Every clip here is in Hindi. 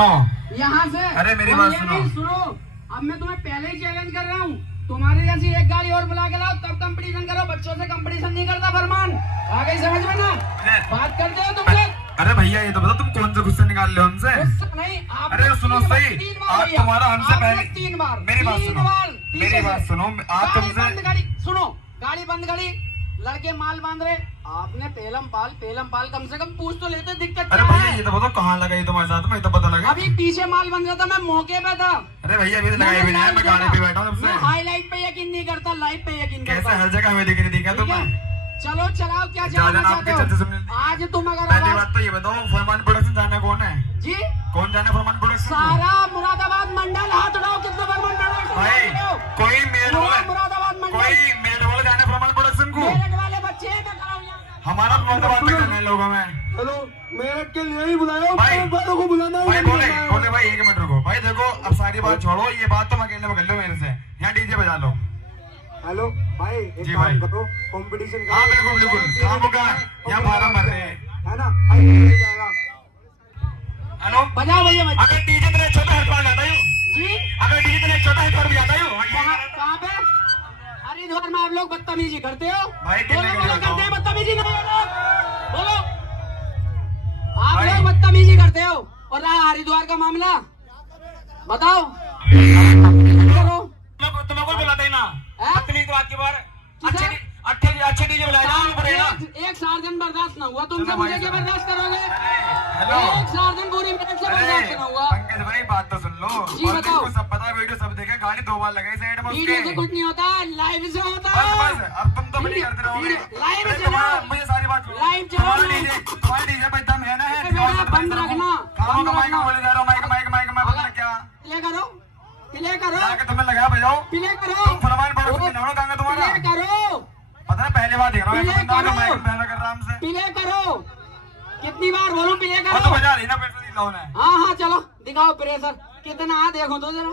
यहाँ से। अरे मेरी बात सुनो, अब मैं तुम्हें पहले ही चैलेंज कर रहा हूँ, तुम्हारी जैसी एक गाड़ी और बुला के लाओ तब कंपटीशन करो। बच्चों से कंपटीशन नहीं करता फरमान, आ गई समझ में ना? बात करते हो तुम लोग। अरे भैया ये तो बताओ तुम कौन से गुस्से निकाल रहे हो हमसे? नहीं, अरे सुनो सही, आप तुम्हारा हमसे पहले 3 बार मेरी बात सुनो, आप तुमसे सुनो, गाड़ी बंद करी, लड़के माल बांध रहे, आपने पेलम पाल कम से कम पूछ तो लेते, दिक्कत। अरे भैया ये तो बताओ कहाँ लगा ये तुम्हारे साथ में, तो पता लगा। अभी पीछे माल बन रहा था, मैं मौके पे था। अरे भैया अभी तो लगाए भी नहीं है, मैं गाड़ी पे बैठा हूँ। मैं हाईलाइट पे यकीन नहीं करता, लाइव पे यकीन करता। कैसे हर जगह हमें दिख रही थी क्या तुम्हें? चलो चलाओ, क्या जानना चाहते हो? आज तुम अगर पहली बात तो ये बताओ, फरमान प्रोडक्शन जाना कौन है जी? कौन जाने फरमान प्रोडक्शन? सारा मुरादाबाद मंडल, हाथ उठाओ कितने फरमान प्रोडक्शन भाई। कोई मेल वाला, मुरादाबाद मंडल, कोई मेल वाला जाने फरमान प्रोडक्शन को? मेरठ वाले बच्चे हमारा मुरादाबाद में जाना है लोगों में। हेलो, मेरठ के लिए ही बुलाया भाई, वालों को बुलाना है भाई। बोले भाई 1 मिनट रुको भाई। देखो अब सारी बात छोड़ो, ये बात तुम अकेले में कर लो मेरे से, यहाँ डीजे बजा लो। हेलो भाई, एक जी काम भाई। करो, कंपटीशन करो। हाँ बिल्कुल, काम होगा, यहाँ फार्म भर रहे हैं, है ना? मिल जाएगा। हेलो बजाओ भैया। अगर डीजे इतना छोटा है तो जाता हूँ जी, अगर डीजे इतना छोटा है तो भी जाता हूँ। कहाँ पे? हरिद्वार में आप लोग बदतमीजी करते हो भाई? करते हैं बदतमीजी, नहीं बोलो, आप लोग बदतमीजी करते हो। और रहा हरिद्वार का मामला, बताओ करो। तुम्हें कोई बुलाता ही ना, बदतमीजी की बात के बारे अच्छे डीजे बुलाया पड़ेगा। एक सार्जन बर्दाश्त ना हुआ तुमसे, मुझे क्या बर्दाश्त करोगे? हेलो, एक सार्जन पूरी मेरठ से बर्दाश्त ना हुआ। पंकज भाई बात तो सुन लो। जी बताओ। सब पता है, वीडियो सब देखे, गाड़ी 2 बार लगाई साइड में। वीडियो से कुछ नहीं होता, लाइव से होता है। बस अब तुम तो बड़ी करते रहोगे। लाइव चलो, मुझे सारी बात लाइव चलो। तुम्हारा डीजे भाई दम है ना? बंद रखना, खाओ का माइक बोले जा रहा हूँ, माइक मैं बता क्या प्ले करो, प्ले करो, जाके तुम्हें लगा बजाओ, प्ले करो, तुम फरमान पड़ो कहां तुम्हारा? प्ले करो, पता है पहले बात देख रहा हूँ, प्ले करो, माइक पहला कर रहा हमसे। प्ले करो, कितनी बार बोलूं प्ले तो करो? बजा रही ना पेट्रोल लोन है। हाँ चलो दिखाओ प्रेशर कितना, देखो तो जरा।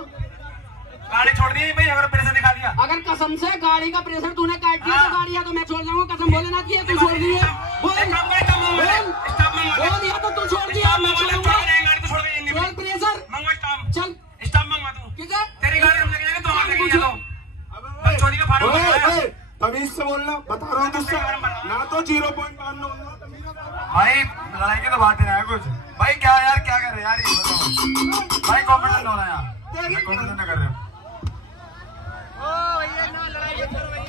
गाड़ी छोड़ दी भाई, अगर प्रेशर दिखा दिया। अगर कसम से गाड़ी का प्रेशर तूने काट दिया तो गाड़ी या तो मैं छोड़ जाऊंगा, कसम बोले ना कि तू छोड़ दी है। बोल या तो तू छोड़ दिया, मैं छोड़ूंगा। छोड़ प्रेशर, चल तेरी गाड़ी हम लेके तो हम लेके जाओ। चोरी का फार्म तमीज से बोलना, बता रहा हूँ तुझसे ना, तो 0.5 भाई लड़ाई की तो बात ही नहीं है कुछ। भाई क्या यार, क्या कर रहे यार ये बताओ भाई? कॉम्पिटिशन हो रहा है यार, कॉम्पिटिशन कर रहे हो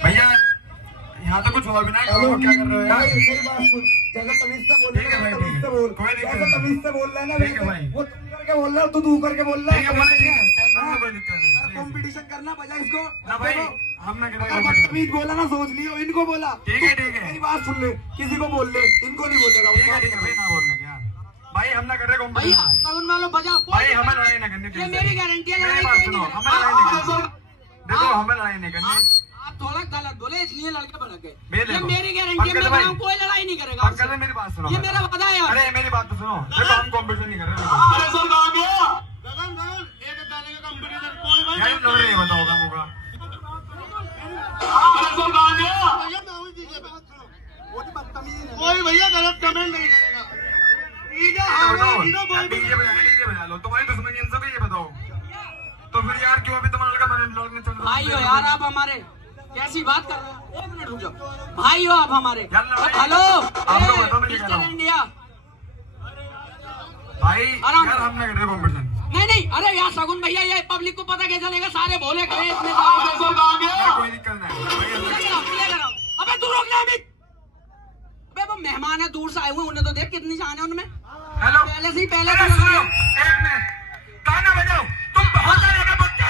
भैया? यहाँ तो कुछ हुआ भी ना, क्या कर रहे हो यार? मेरी बात सुन, जैसे तमीज से बोल रहा है, तमीज से बोल, जैसे तमीज से बोल रहा है ना, वो तुम करके बोल रहा है, तू कर के बोल रहा है। कोई दिक्कत नहीं, कंपटीशन करना बजा इसको ना भाई। हमने तमीज बोला ना, सोच लियो, इनको बोला। ठीक है मेरी बात सुन ले, किसी को बोल ले, इनको नहीं बोलेगा। ठीक है भाई, ना बोलने क्या भाई, हम ना कर रहे भैया, कंपटीशन साउंड वालों बजाओ। भाई, हमें लड़ाई नहीं करनी। ये मेरी गारंटी है, मेरी बात सुनो, हमें लड़ाई नहीं करनी। देखो हमें लड़ाई नहीं करनी। आप थोड़ा गलत बोले इसलिए लड़के भड़क गए। ये ये मेरी गारंटी है, मैं कोई लड़ाई नहीं करेगा। पंकज मेरी बात सुनो, ये मेरा वादा है। अरे मेरी बात तो सुनो, देखो हम कंपटीशन नहीं कर रहे। यार लड़ रहे हैं, बताओ काम होगा। कोई भैया गलत कमेंट नहीं करेगा। डीजे बजा लो, तुम्हारी दुश्मनी इनसे को ये बताओ तो फिर यार क्यों अभी तुम्हारा लड़का भाई हो यार आप हमारे, कैसी बात कर रहे हो? 1 मिनट रुक जाओ भाई, हो आप हमारे। हेलो मिस्टर इंडिया भाई, यार हम नहीं कर रहे कंपटीशन। नहीं अरे यार सगुन भैया, ये पब्लिक को पता कैसे चलेगा? सारे भोले खड़े इसमें। कोई दिक्कत नहीं। अबे तू रोक ले अमित, अबे वो मेहमान है दूर से आए हुए, उन्हें तो देख कितनी शान है उनमें। हेलो पहले से ही पहले एक मिनट, गाना बजाओ, तुम बहुत सारे गाना बजाओ।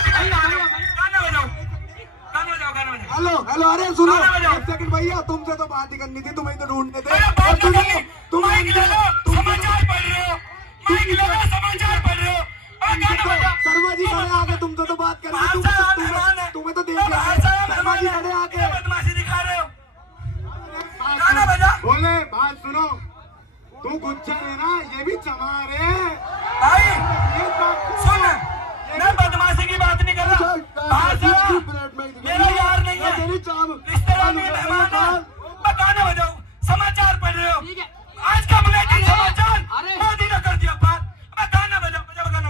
हेलो अरे सुनो एक सेकंड भैया, तुमसे तो बात ही करनी थी, तुम्हें तो ढूंढते थे। तुम समाचार पढ़ रहे हो, समाचार पढ़ रहे हो, शर्मा जी खड़े आके तुमसे तो बात करनी, तुम्हें तो देख लिया। शर्मा जी खड़े आके बदमाशी दिखा रहे हो। बोले बात सुनो, तू गुच्छा है ना, ये भी चमार है भाई। सुन, मैं बदमाशी की बात नहीं कर रहा, मेरा यार नहीं है, रिश्तेदार नहीं है, मेहमान है। गाना बजाओ, समाचार पढ़ रहे हो, आज का बुलेटिन समाचार मोदी ने कर दिया बात। गाना बजाओ, गाना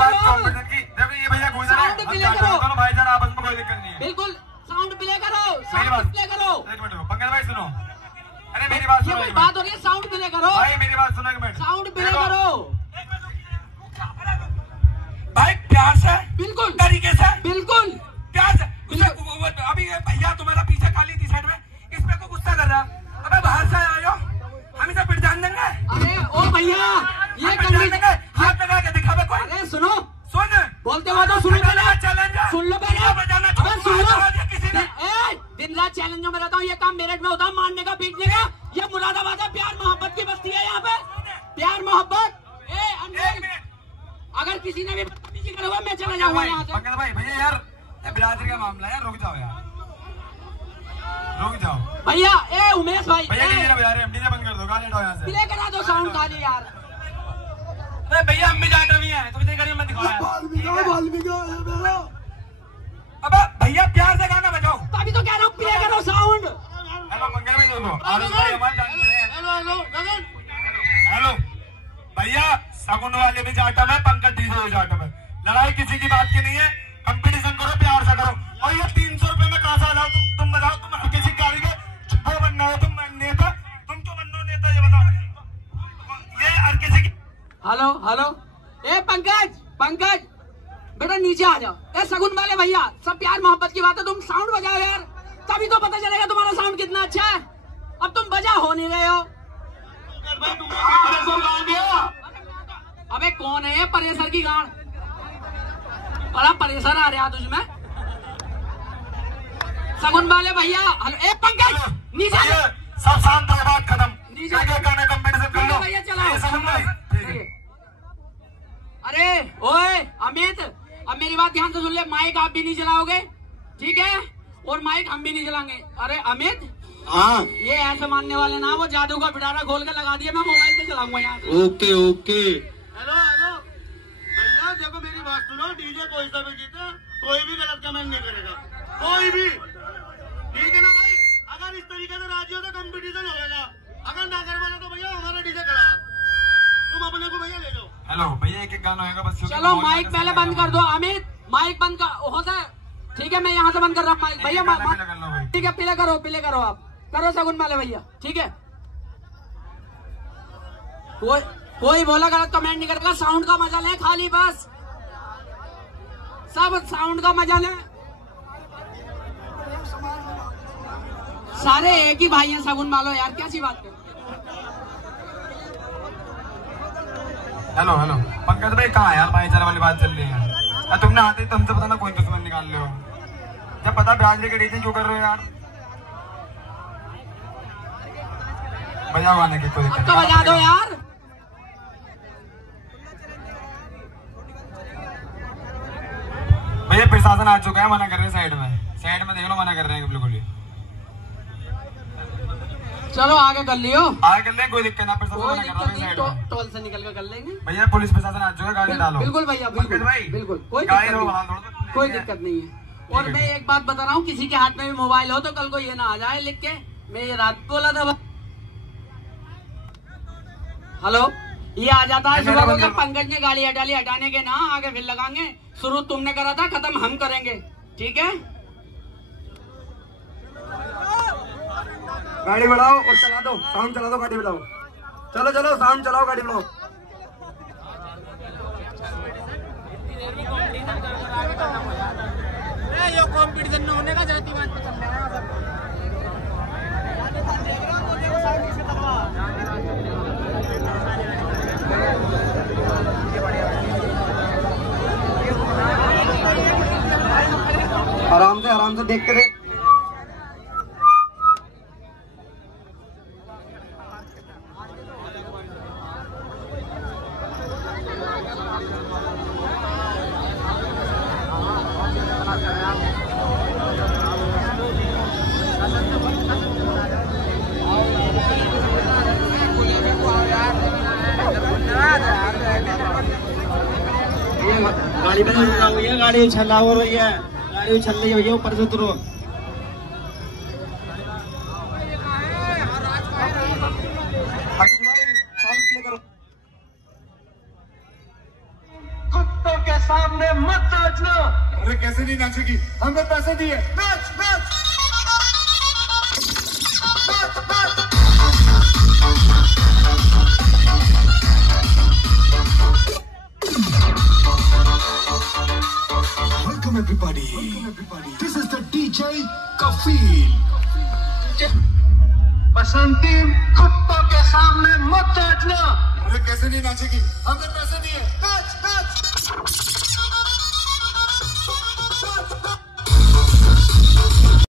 बात कॉम्पिटिशन की। देखो ये भैया गुजर है, दोनों भाईचार आपस में कोई दिक्कत नहीं है। बिल्कुल साउंड प्ले करो, साउंड प्ले करो। एक मिनट पंकज भाई सुनो, अरे मेरी बात सुनो, बात हो रही है, साउंड प्ले करो भाई, मेरी बात सुनो एक मिनट, साउंड प्ले करो भाई, प्यार से, बिल्कुल तरीके से, बिल्कुल प्यार से। अभी भैया तुम्हारा पीछे काली टी शर्ट में इस पे को गुस्सा कर रहा, अबे बाहर से आए हो, हम इसे पिट जान देंगे। अरे ओ भैया ये हाथ लगा के दिखावे कोई। अरे सुनो, सुन बोलते हुआ तो सुनो पहले, चैलेंज सुन लो पहले, अबे सुन लो। किसी ने दिन रात चैलेंजों में रहता हूँ, ये काम मेरठ में होता है, मारने का पीटने का। ये मुरादाबाद है, प्यार मोहब्बत की बस्ती है यहाँ पे, प्यार मोहब्बत। अगर किसी ने भी बदतमीजी करा हुआ मैं चला जाऊंगा यहाँ से। पंकज भाई भैया यार ये बिरादरी का मामला है, रुक जाओ यार, रुक जाओ भैया। ए उमेश भाई भैया डीजे बजा रहे हैं, डीजे बंद कर दो, गाने हटाओ यहाँ से, प्ले करा दो साउंड खाली यार। अरे भैया हम भी जाट रही हैं, तुम इसे करिए मत दिखाओ यार। अबे भैया प्यार से गाना बजाओ, तभी तो कह रहा हूँ प्ले करो साउंड। हेलो पंकज भाई दोस्तों, आरुष भाई हमारे जानते हैं। हेलो हेलो गगन, हेलो भैया, सगुन वाले भी जाटा में, पंकज डीजे भी जाटा में, लड़ाई किसी की बात की नहीं है, कंपटीशन करो, प्यार से करो। और ये 300 रुपए में कहा सा लाओ, तुम बताओ, तुम हर किसी गाड़ी के वो बनना हो, तुम नेता, तुम तो बनो नेता, ये बताओ, ये हर किसी की। हेलो हेलो, ए पंकज पंकज बेटा नीचे आ जाओ। ए सगुन वाले भैया, सब प्यार मोहब्बत की बात है, तुम साउंड बजाओ यार, तभी तो पता चलेगा तुम्हारा साउंड कितना अच्छा है। अब तुम बजा हो नहीं रहे हो। अबे कौन है ये परेशर की गाड़, बड़ा परेशान आ रहा तुझमें। सगुन वाले भैया, हेलो ए पंकज नीचे सब शांत है, बात खत्म, नीचे गाने कंपटीशन कर लो भैया, चलाओ। सगुन भाई। अरे ओए अमित, अब मेरी बात ध्यान से सुन ले, माइक आप भी नहीं चलाओगे ठीक है, और माइक हम भी नहीं चलाएंगे। अरे अमित, हाँ ये ऐसे मानने वाले ना, वो जादू का पिटारा खोल के लगा दिया, मैं मोबाइल से चलाऊंगा यहाँ से। Okay okay. हेलो हेलो भैया, देखो मेरी बात सुनो, डीजे कोई सा भी जीते, कोई भी गलत कमेंट नहीं करेगा, कोई भी, ठीक है ना भाई। अगर इस तरीके से राजी हो तो कंपटीशन होगा, अगर ना करवाना तो भैया हमारा डीजे खड़ा, तुम अपने को भैया ले जाओ। हेलो भैया, एक एक गाना होगा बस। चलो माइक पहले बंद कर दो अमित, माइक बंद कर हो जाए, ठीक है मैं यहाँ से बंद कर रहा हूँ माइक। भैया ठीक है, प्ले करो आप, करो सगुन वाले भैया, ठीक है। कोई बोला गलत कमेंट नहीं करेगा, साउंड का मजा ले खाली, बस सब साउंड का मजा ले। सारे एक ही भाई हैं सगुन वालों यार, कैसी बात है। हेलो हेलो पंकज भाई, कहाँ यार भाईचारा वाली बात चल रही है, तुमने आते ही तुमसे पता ना कोई दुश्मन निकाल ले हो, जब पता ब्याज लेके डीजे क्यों कर रहे हो यार। बजाओ गाने की कोई दिक्कत तो बजा दो यार। भैया प्रशासन आ चुका है, मना कर रहे हैं, साइड में देख लो, मना कर रहे हैं बिल्कुल ही। चलो आगे कर लियो, आगे कर लेंगे, कोई दिक्कत ना, प्रशासन कोई मना कर दिक्कत रहा है, नहीं, टोल से निकल कर लेंगे भैया। पुलिस प्रशासन आ चुका है, गाड़ी डालो। बिल्कुल भैया, बिल्कुल भाई बिल्कुल, कोई गाड़ी दिक्कत रोक, नहीं, कोई दिक्कत नहीं है। और मैं एक बात बता रहा हूँ, किसी के हाथ में भी मोबाइल हो तो कल को ये ना आ जाए लिख के, मैं ये रात बोला था। हेलो, ये आ जाता है सुबह को, पंकज ने गाड़ी हटा ली, हटाने के ना आगे फिर लगाएंगे, शुरू तुमने करा था, खत्म हम करेंगे, ठीक है। गाड़ी बढ़ाओ और चला दो, साउंड चला दो, गाड़ी बढ़ाओ, चलो चलो साउंड चलाओ, गाड़ी बढ़ाओ। ये कंपटीशन में होने का जाती बात पे चल रहा है। आराम से देख के देख। गाड़ी में हुई है, गाड़ी उछल हो रही है, गाड़ी उछल रही है, ऊपर से उतरो। कुत्तों के सामने मत नाचना। अरे कैसे नहीं नाचेगी, हमने पैसे दिए, नाच नाच Welcome everybody. This is the DJ Kafil. बसंती कुत्तों के सामने मत नाचना। अरे कैसे नहीं नाचेगी, हमने पैसे दिए, नाच